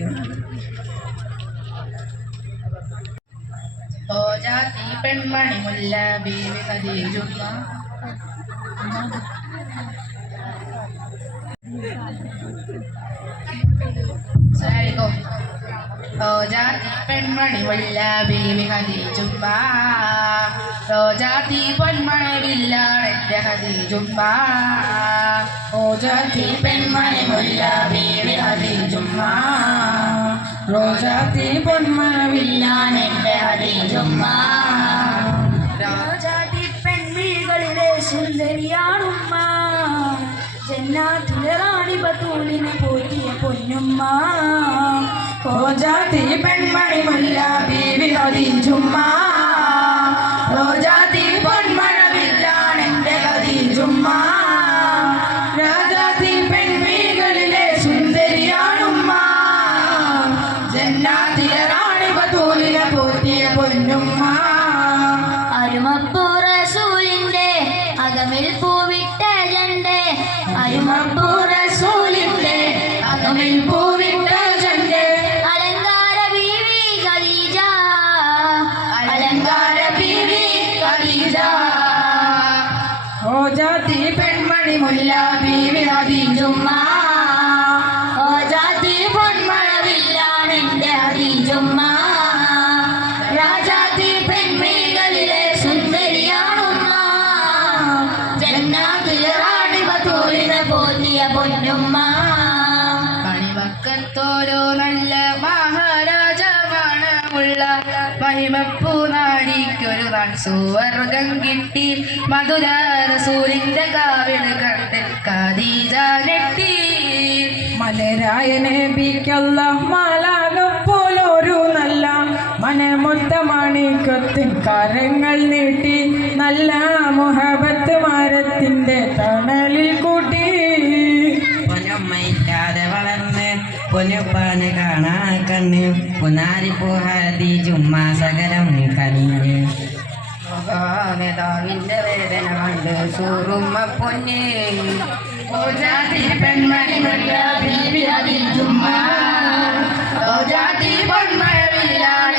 പറയും. ഓ ജാതി പെൺമണി മുല്ല ബീവി ഖദീജുമ്മ റോജാത്തി പെൺമണി മുല്ല ബീവി ഖദീജുമ്മ റോജാത്തി പൊന്മണവില്ല എൻ്റെ ഖദീജുമ്മ റോജാത്തി പെൺമണി മുല്ല ബീവി ഖദീജുമ്മ റോജാത്തി പൊന്മണവില്ല എൻ്റെ ഖദീജുമ്മ റോജാത്തി പെൺമിഴികളിലെ സുന്ദരിയാണുമ്മ ജന്നാത്തിലെ റാണി ബത്തൂലിനെ പോറ്റിയ പൊന്നുമ്മ റോജാത്തി പെൺമണി മുല്ല ബീവി ഖദീജുമ്മ റോജാത്തി പൊന്മണവില്ലാണ് എൻ്റെ ഖദീജുമ്മ രാജാത്തി പെൺമിഴികളിലെ സുന്ദരിയാണുമ്മ ജന്നാത്തിലെ റാണി ബത്തൂലിനെ പോറ്റിയ പൊന്നുമ്മ അരുമപ്പൂ റസൂലിന്റെ അകമിൽ പൂവിട്ട ജണ്ടേ അരുമപ്പൂ റസൂലിന്റെ അകമിൽ പൂവിട്ട ജണ്ടേ അലങ്കാര ബീവി ഖദീജ അലങ്കാര ബീവി ഖദീജ റോജാത്തി പെൺമണി മുല്ല ബീവി ഖദീജുമ്മ റോജാത്തി പൊന്മണവില്ലാണ് എൻ്റെ ഖദീജുമ്മ രാജാത്തി പെൺമിഴികളിലെ സുന്ദരിയാണുമ്മ ജന്നാത്തിലെ റാണി ബത്തൂലിനെ പോറ്റിയ പൊന്നുമ്മ പണിവക്കത്തോരോ നല്ല മഹാരാജാവാണമുള്ള മഹിമപ്പൂ നാടിക്കൊരു നാൾ സുവർഗം കിട്ടി മധുര റസൂലിന്റെ കാവിള് കണ്ട് ഖദീജ നെട്ടി മലരായ നബിക്കല്ല മാലാകപ്പോലൊരു നല്ല മനമൊത്ത മാണിക്കത്തിൻ കരങ്ങൾ നീട്ടി നല്ല മുഹബത്ത് മരത്തിന്റെ തണലിൽ കൂട്ടി പൊന്നമ്മയില്ലാതെ വളർന്ന് പൊന്നുപ്പാന് കാണാ കണ്ണ് പുനാരിപ്പൂ ഖദീജുമ്മ സകലം കനിഞ്ഞ് നേതാവിന്റെ വേദന കണ്ട് സൂറുമ്മ പൊന്നെ റോജാത്തി പെൺമണി മുല്ല ബീവി ഖദീജുമ്മ റോജാത്തി പൊന്മഴവില്ലാണ്